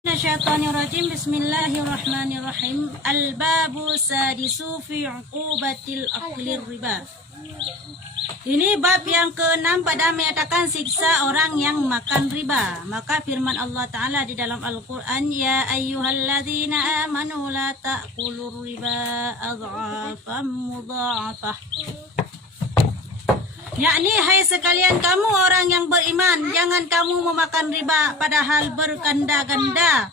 Minasyaitonirrajim. Bismillahirrahmanirrahim. Al-babu sadisu fi uqubatil aklir riba. Ini bab yang ke-6 pada menyatakan siksa orang yang makan riba. Maka firman Allah Ta'ala di dalam Al-Quran, Ya ayyuhalladzina amanu la ta'kulur riba adha'afam mudha'afah. Yakni, hai sekalian kamu orang yang beriman, jangan kamu memakan riba padahal berganda-ganda.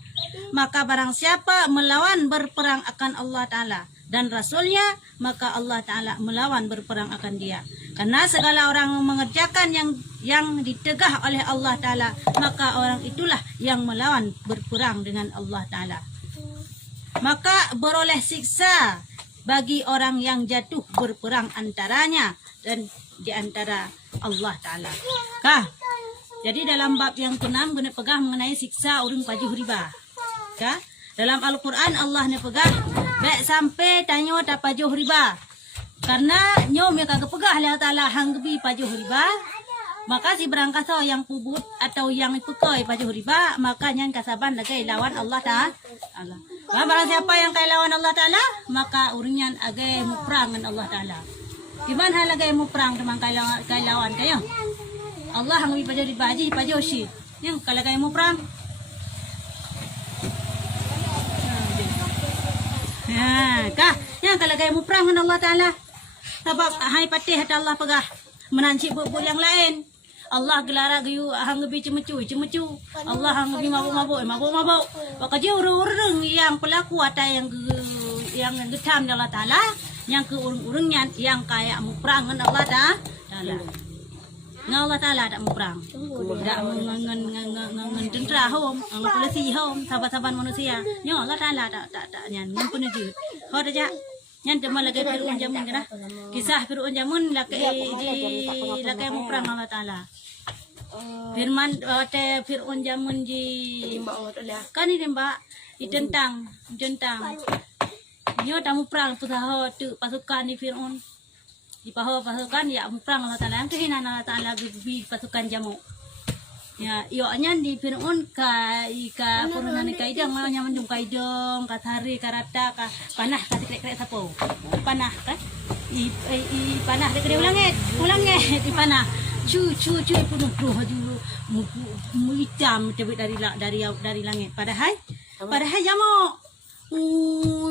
Maka barang siapa melawan berperang akan Allah Ta'ala dan Rasulnya, maka Allah Ta'ala melawan berperang akan dia. Karena segala orang mengerjakan yang ditegah oleh Allah Ta'ala, maka orang itulah yang melawan berperang dengan Allah Ta'ala. Maka beroleh siksa bagi orang yang jatuh berperang antaranya dan di antara Allah Ta'ala. Jadi dalam bab yang ke-6 guna pegah mengenai siksa orang pajuh riba. Dalam Al-Quran Allah ni pegah baik sampai tanya tak pajuh riba. Karena nyom yang kagak pegah Allah Ta'ala hang gebi pajuh riba, maka si berangkasa yang pubut atau yang pekai pajuh riba, maka nyan kasaban lagi lawan Allah Ta'ala. Barang siapa yang kaya lawan Allah Ta'ala, maka urinyan agai muprang dengan Allah Ta'ala. Gimana hal lagi mu perang teman kailawan kayo? Allah hang ibadah di baji pajoshi. Yang kalau kayo mu perang. Yang kalau kayo mu perang dengan Allah Ta'ala. Sebab hai patih hati Allah pegah menancik buat yang lain. Allah gelara gayu hang gebi cemecu. Allah hang gebi mabuk. Maka dia urung yang pelaku atau yang getam Allah Ta'ala. Yang ke urung-urungnya yang kayak mau perang dengan Allah Ta'ala. Dengan Allah Ta'ala tak mau perang. Tak mengen tentera hom, polisi hom, sahabat-sahabat manusia. Yang Allah Ta'ala tak nyan mempenujud. Kau dah jak nyan cuma lagi Fir'aun jamun kena. Kisah Fir'aun jamun laki mau perang Allah Ta'ala. Firman Fir'aun jamun di kan ini mbak ditentang. Nyo tamu perang pusaho tu pasukan di Fir'aun. Di paho pasukan ya mu perang Allah Ta'ala. Yang kehinan Allah Ta'ala bi pasukan jamu. Ya, ioknya di Fir'aun ka purunan kaidang malahnya mendung kaidang, ka sari, ka rata, ka panah ka krek-krek sapo. Panah kan? I panah dek ulangit di panah. Cu penuh haju mu hitam tebik dari langit. Padahal jamu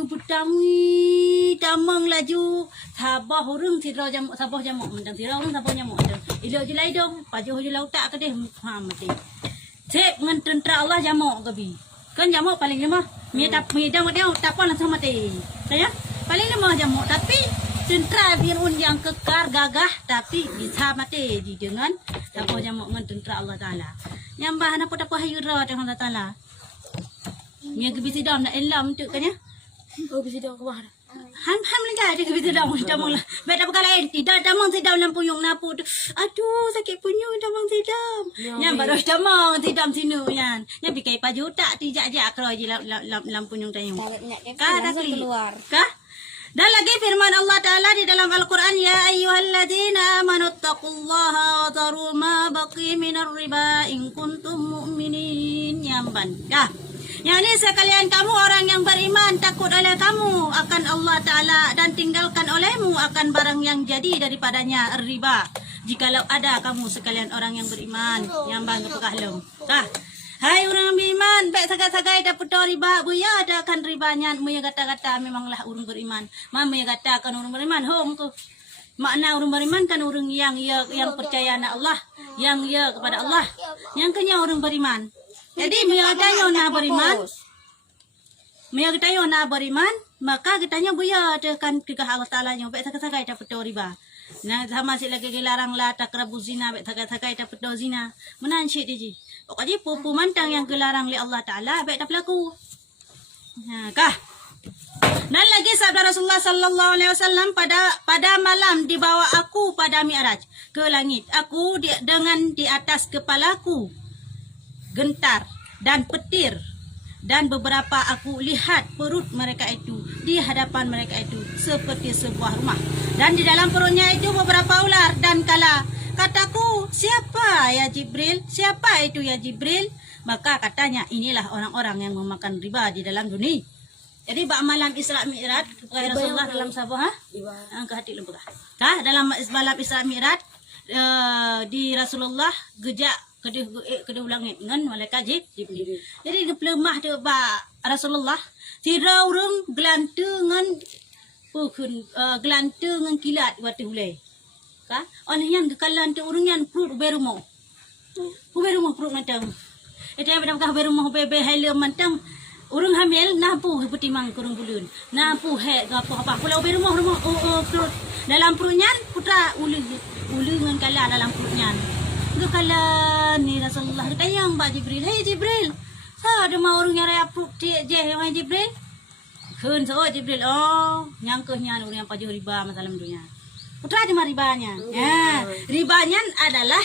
Putami tamang laju sabah orang sirau jamu sabah jamu dan sirau orang sabah jamu ilo julai dong pajuh julau tak ke deh mati cek dengan tentera Allah jamu gabi kan jamu paling lemah dia tapan langsung mati saya paling lemah jamu tapi tentera Fir'aun yang kekar gagah tapi bisa mati dengan sabah jamu dengan tentera Allah Ta'ala yang bahan apa hayura dengan Allah Ta'ala. Yang kebisi dam nak elam tu kan ya? Oh kebisi dam keluar. Ham lagi ada kebisi dam lah. Baik tak perkara lain. Tidak damang sidam dalam puyung napu tu. Aduh sakit punyung damang sidam. Yang baru damang sidam sini yan. Yang bikai paju tak tijak-jak keluar je dalam puyung tayung. Kah keluar. Kah? Dan lagi firman Allah Ta'ala di dalam Al-Quran, Ya ayyuhalladzina amanu taqullaha wa dharu ma baqi minar riba in kuntum mu'minin. Nyamban. Kah? Yang ini sekalian kamu orang yang beriman, takut oleh kamu akan Allah Ta'ala dan tinggalkan olehmu akan barang yang jadi daripadanya riba. Jikalau ada kamu sekalian orang yang beriman, yang bangga pekahlum. Hai orang yang beriman, baik sagai-sagai dapat riba, buya adakan ribanya. Muya kata-kata memanglah orang beriman. Mama ya katakan orang beriman, hom tu. Makna orang beriman kan orang yang percaya na Allah, yang kepada Allah. Yang kenya orang beriman. Jadi mereka tayo na beriman, maka kitanya buya akan kekah Allah Ta'ala nyo baik sakai dapat riba. Nah sama si lagi dilarang lah takrabu zina, baik sakai dapat zina. Menancik diji. Pokoknya pupu mantang yang dilarang oleh Allah Ta'ala baik tak berlaku. Nah kah? Dan lagi sabda Rasulullah sallallahu alaihi wasallam pada malam dibawa aku pada Mi'raj ke langit. Aku dengan di atas kepalaku gentar dan petir dan beberapa aku lihat perut mereka itu di hadapan mereka itu seperti sebuah rumah dan di dalam perutnya itu beberapa ular dan kala kataku, siapa ya Jibril? Siapa itu ya Jibril? Maka katanya, inilah orang-orang yang memakan riba di dalam dunia. Jadi malam Isra Mi'raj Rasulullah dalam sabah angka hati lembut. Dalam malam Isra Mi'raj di Rasulullah gejak kedua langit ngan malaikat Jibril. Jadi geplemah tu ba Rasulullah tirau rung gelantungan pukun gelantungan kilat waktu hulai. Oleh yang gekalan tu urang yang perut berumo. Berumo perut mantang. Itu yang bedam kah berumo bebe helm mantang. Urang hamil napu putimang kurung bulun. Napu he apa pulau berumah rumah perut. Dalam perutnya putra ulu ngan kala dalam perutnya. Itu kala ni Rasulullah tayang ba Jibril. Hey Jibril. Ada mau orang yang raya perut je yang Jibril. Kun so Jibril. Oh, nyangkehnya orang yang pajuh riba masalah dunia. Putra je ribanya. Ya, ribanya adalah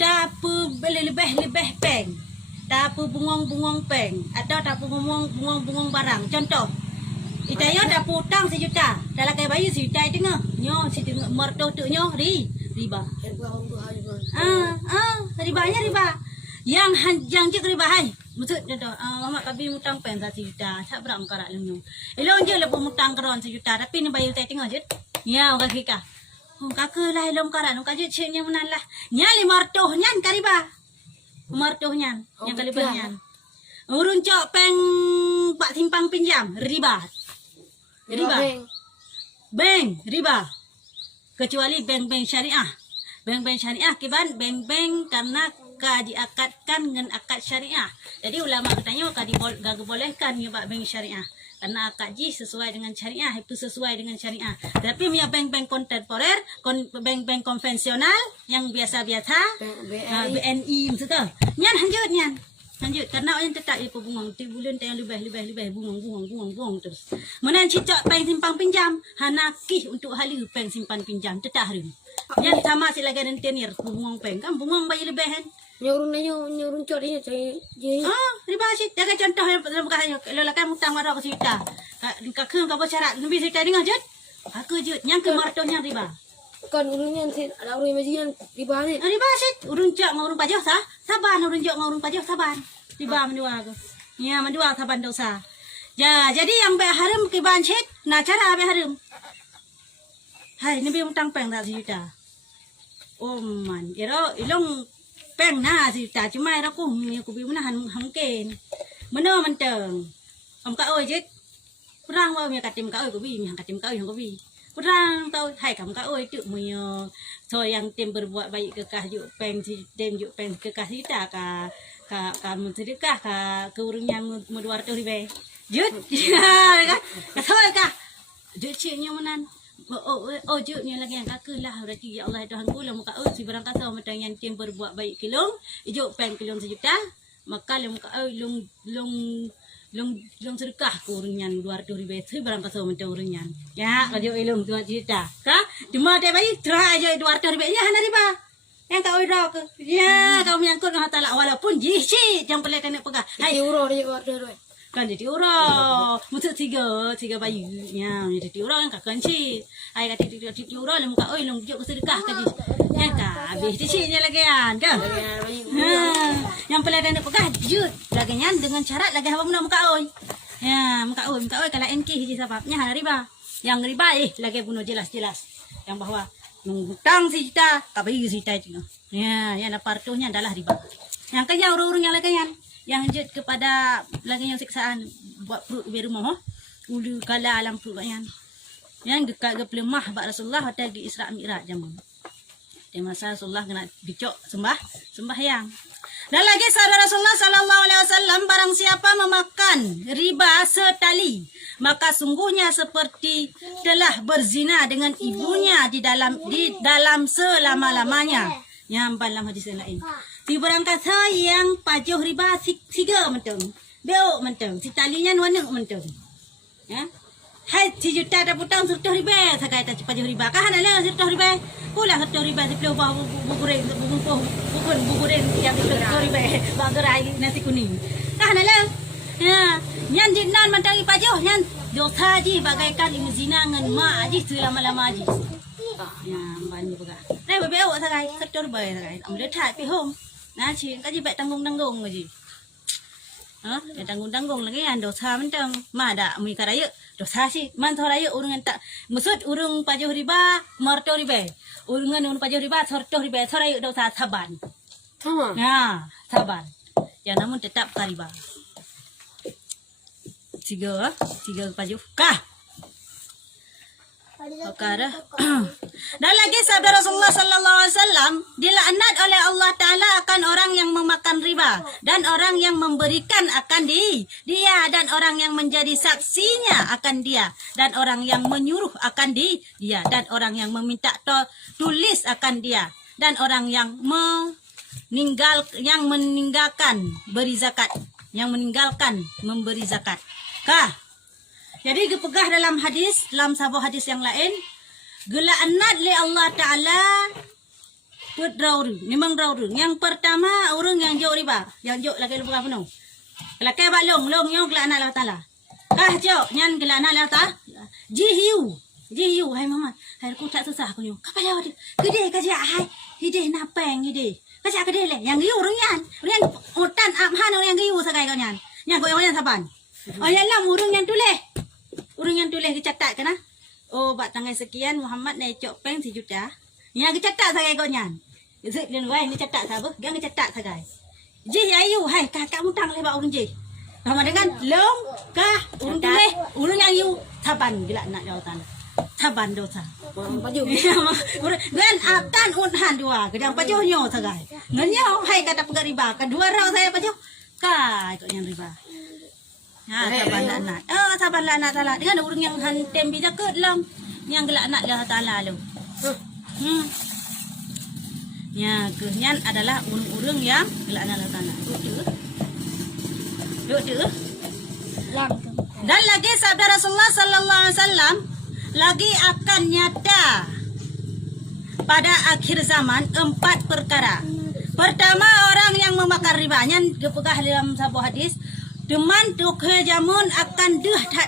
dapu lebih peng. Dapu bungong peng atau dapu bungong barang. Contoh, itaya dapu utang 1 juta. Dalam kai bayi 1 juta itu nyo si tengah merto tu nyo riba. Ribanya riba. Yang je riba hai. Maksud contoh, mama kami utang peng 1 juta. Tak berapa karat lu. Elong je lepo utang keron 1 juta tapi ni bayi utai tengah je. Ya, orang kika. Kakak lah elong karat nu kajut ceknya menalah. Nya 500 nyan ka riba. Martohnya yang kalibannya. Urun cok peng pak simpang pinjam riba. Bank riba. Kecuali bank-bank syariah. Bank-bank syariah kiban bank-bank karena diakatkan dengan akad syariah. Jadi ulama katanya gak bolehkan nyebab bank syariah. Karena akad sesuai dengan syariah, itu sesuai dengan syariah. Tapi punya bank-bank kontemporer, bank-bank konvensional yang biasa-biasa, BNI maksudnya. Nyan lanjut karena orang tetap dia bungang ti bulan tayang lebih bungang terus. Menan cicak bank simpan pinjam, hanakih untuk halu bank simpan pinjam tetap harum. Nyan sama si lagi rentenir bungang bank kan bungang bayi lebihan. Nyorun cok dia cari. Riba sih. Jaga contoh yang dalam katanya. Kalau lakan hutang marah ke sita. Kakak kau syarat lebih sita dengar jut. Aku jut yang ke martohnya riba. Kan urunnya ada urun majikan riba ni. Riba sih. Urun cok ngurun pajak sah. Saban urun cok ngurun pajak saban. Riba mendua aku. Ya mendua saban dosa. Ya jadi yang harum ke bancet. Nah cara harum. Hai ni hutang peng tak juta. Oh man. Ilong peng na si ta cuma era ku bi mana hangken mana menteng am ka oi je kurang wa mi katim ka oi ku bi mi katim ka oi ku bi kurang tau hai kam ka oi tu mu so yang tim berbuat baik kekah juk peng si tim juk peng kekah kita ka mu sedekah ka keurungnya mu 200 ribu jut ka ka ka jut cinya menan juk ni lagi yang kakak lah berarti ya Allah Tuhan ku lamu ka si barang kasa matang yang tim berbuat baik kilong ijo peng kilong 1 juta maka lamu ka long sedekah ku urunyan 200 ribu si barang kasa matang urunyan ya kajo ilong 2 juta ka cuma dia bayi tera aja 200 ribu nya hana riba yang kau ira ke ya kau menyangkut dengan taala walaupun jisi yang boleh kena pegang Hai euro dia order. Kan jadi orang, muncul tiga bayi, ya jadi orang yang kakak cik, ayah kata tiga orang lemu kak, oi lemu juk sedekah kaji, yang kak habis di sini lagi kan, yang pelai dan pegah jut, lagi dengan syarat lagi apa benda muka oi, ya muka oi kalau NK hiji sebabnya hari riba, yang riba lagi bunuh jelas, yang bahwa hutang si juta, kabai si juta itu, ya yang apartunya adalah riba, yang kaya orang-orang yang lagi yang lanjut kepada lagi yang siksaan buat perut di rumah ulu kala alam perut yang dekat ke pelemah bak Rasulullah hotel di Isra Mi'raj jamu di masa Rasulullah kena dicok sembahyang dan lagi sahabat Rasulullah sallallahu alaihi wasallam barang siapa memakan riba setali maka sungguhnya seperti telah berzina dengan ibunya di dalam selama-lamanya yang dalam hadis lain. Di berangkat yang pajuh riba 3 menteng. Beok menteng. Si talinya warna menteng. Ya. Hai 1 juta dah putang 100 riba. Sakai tak pajuh riba. Kah ada lah 100 riba. Pula 100 riba si pelau bawa buburen yang 100 riba. Bagerai nasi kuning. Kah ada lah. Ya. Nyan jinan mentangi pajuh nyan dosa ji bagaikan ibu zina dengan mak ji selama-lama ji. Ya, banyak juga. hai bebe awak sakai sektor bay sakai am le thai pi hom na chi ka ji bai tanggung cái gì để tanggung lagi an dosa mentang mada mi karaya dosa sih man thoraya urungan tak maksud urung pajoh riba marto riba urungan urung pajoh riba sorto riba thoraya dosa saban Sama. nah saban ya namun tetap kariba tiga pajoh kah perkara dan lagi sabda Rasulullah sallallahu alaihi wasallam dilaknat oleh Allah taala akan orang yang memakan riba dan orang yang memberikan akan dia dan orang yang menjadi saksinya akan dia dan orang yang menyuruh akan dia dan orang yang meminta tulis akan dia dan orang yang meninggalkan memberi zakat kah. Jadi dipegah dalam hadis, dalam sebuah hadis yang lain, gelaknat li Allah Ta'ala memang rauru. Yang pertama, orang yang jauh riba, yang jauh lagi lupa penuh. Laki balong yang gelaknat Allah Ta'ala. Kah jauh, yang gelaknat Allah Ta'ala. Jihiu, hai mama, hai aku tak susah aku nyong. Kapal jauh dia, gede kerja, hai, hideh napeng hideh. Kerja gede le, yang giu orang yang utan abhan orang yang giu sakai kau nyan. Yang kau yang saban. Oh ya lah, orang yang tulis. Orang yang tulis kecatat kena. Oh, bak tanggal sekian Muhammad naik cok peng 1 juta. Yang kecatat sagai kau nyan. Zek dan wai ni catat sahaja. Gang kecatat sagai. Ji ayu hai kakak mutang le bak urang ji. Sama dengan long kah urang tulis urang yang ayu saban bila nak jawatan. Saban dosa. Baju. Gan akan unhan dua. Kedang pajuh nyo sagai. Ngenyo hai kata pegang riba. Kedua rau saya pajuh. Kai kau yang riba. Ha, saban anak. Saban anak taala. Dengan orang yang hantem bija ke dalam yang gelak anak Allah Taala lu. Ya, kehnyan adalah urang-urang yang gelak anak Allah Taala. Duk. Dan lagi sabda Rasulullah sallallahu alaihi wasallam lagi akan nyata pada akhir zaman 4 perkara. Pertama, orang yang memakan riba. Yang dipegah dalam sebuah hadis. Teman tukhe jamun akan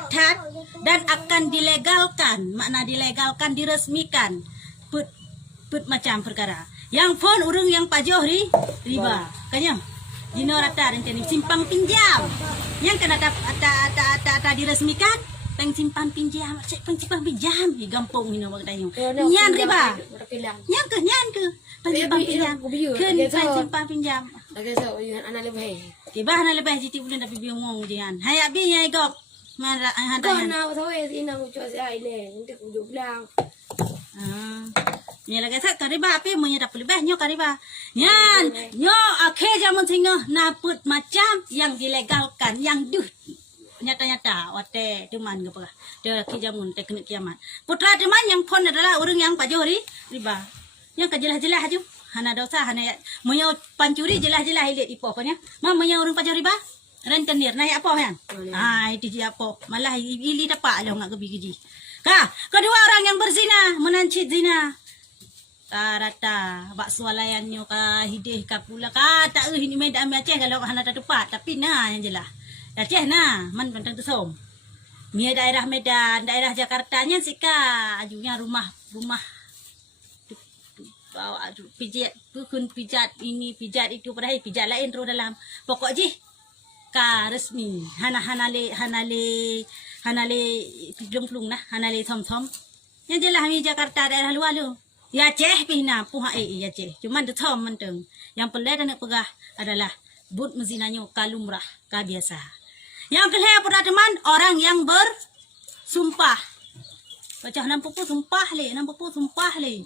tat dan akan dilegalkan. Makna dilegalkan, diresmikan. Put macam perkara. Yang pun urung yang pajoh riba. Kanya. Dino rata dan kini simpang pinjam. Yang kena tak diresmikan. Peng simpan pinjam. Cek peng simpan pinjam. Di gampung ini waktu tanya. Nyan riba. Nyan ke. Peng simpan pinjam. Peng simpan pinjam. Lagi so, yang anak lebih. Kibah na lebih jiti bulan tapi bingung jangan. Hai abi nyai gok. Mana ada. Kau nak tahu ini nak cuci air ni. Nanti aku jauh bilang. Ni lagi sak kariba api menyedap lebih nyo kariba. Nyan, nyo akhir zaman singa naput macam yang dilegalkan, yang nyata-nyata wate teman ke apa. Dia kijamun teknik kiamat. Putra teman yang pon adalah orang yang pajori riba. Yang kejelas-jelas aja. Hana dosa, hana moyo pancuri jelas-jelas ilit ipo nya. Mamanya orang pajori riba. Rentan dir naik apa kan? Itu dia apa? Malah ili dapat lah ngak kebi keji. Kah, kedua orang yang berzina, menancit zina. Rata bak sualayan nyo ka hidih ka pula ka tak ini medan Aceh kalau hana tak tepat tapi nah yang jelas. Aceh nah man pentang tesom. Mia daerah Medan, daerah Jakarta nya sika ajunya rumah bawa pijat pukun pijat ini pijat itu padahal pijat lain terus dalam pokok ji ka resmi hana le plung nah hana le thom yang jelas mi Jakarta daerah luar lu ya Aceh pina puha ya Aceh cuman de thom menteng yang pelai dan pegah adalah but mezinanyo kalumrah ka biasa yang kelih pada teman orang yang bersumpah baca nampu sumpah le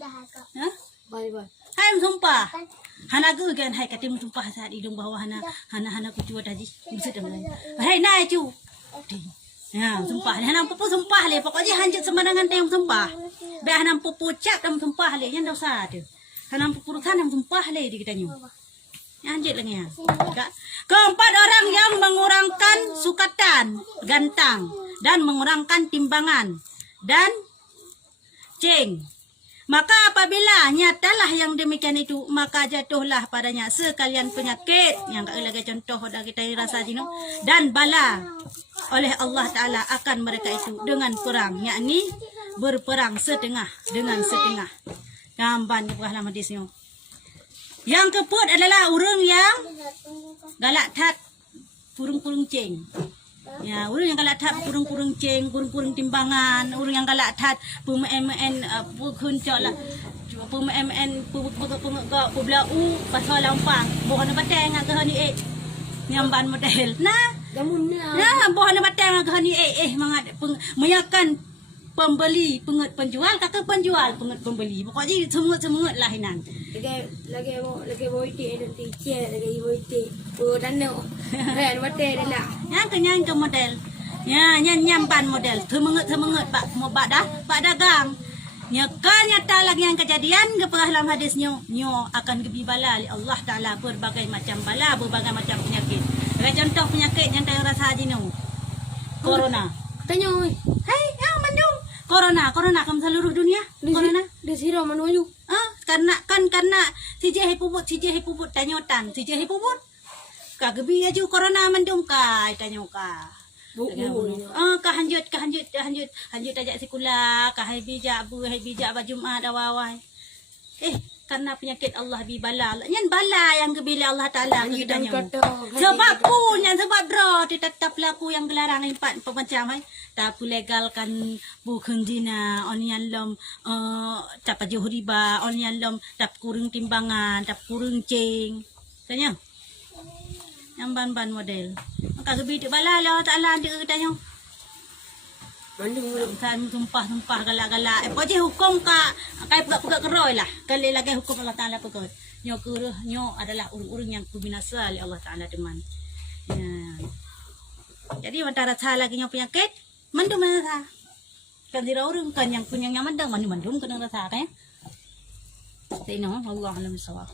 ha Bye. Hai sumpah. Hana gu kan hai katim sumpah saat hidung bawah hana kucu tadi. Bisa dengan. Hai nai cu. Ya, sumpah. Hana pupu sumpah le. Pokoknya hancur sembarangan tayang sumpah. Be hana pupu cap dalam sumpah le yang dosa tu. Hana pupu rutan dalam sumpah le di kita nyu. Hancur lagi ya. Keempat orang yang mengurangkan sukatan, gantang dan mengurangkan timbangan dan ceng. Maka apabila nyatalah yang demikian itu, maka jatuhlah padanya sekalian penyakit yang lagi contoh dah kita rasa jino dan bala oleh Allah Taala akan mereka itu dengan perang, yakni berperang setengah dengan setengah. Gamban ke dalam hadisnya. Yang keempat adalah orang yang galak tat kurung-kurung ceng. Ya, orang yang galak tat kurung-kurung ceng, kurung-kurung timbangan, orang yang galak tat pemain kuncak lah. Pemain belau pasal lampang. Bukan batang ngak ke ni nyamban model. Namun na. Bukan batang ngak ke ni mangat menyakan pembeli penjual kakak penjual pembeli pokoknya semut lah hinan Lagi mau ite nanti cie lagi mau ite. Oh dan no. Ren wate dah. yang kenyang ke model ya nyamban model semangat pak dagang nyata lagi yang kejadian ke dalam hadisnya nyo akan gebi bala Allah Taala berbagai macam bala berbagai macam penyakit. Contoh penyakit yang kita rasa haji no corona. Tanya oi. Hai yang mandung corona kamu seluruh dunia corona Di siro manu aju. karena si jehe puput tanyotan si jehe puput kagebi aju corona mandung kai tanyoka Bu. kahanjut ajak sekolah kahai bijak Jumaat awal karena penyakit Allah bi bala nyan bala yang gebila Allah Taala kitanya sebab bro tetap laku yang gelarang empat macam tapi legalkan bukan dina onian lom tap juh riba onian lom tap kurung timbangan tap kurung ceng tanya yang ban model maka gebi bala Allah Taala dia kitanya Mandung kan tumpah galak-galak pokoknya hukum kai pegak keroi lah kali lagi hukum Allah Taala pegak nyo adalah urang-urang yang kubinasa oleh Allah Taala teman ya jadi antara salah lagi nyo penyakit mandum rasa kan dira urang kan yang punya mandang mandum kena rasa kan. Tino Allah alam sawab.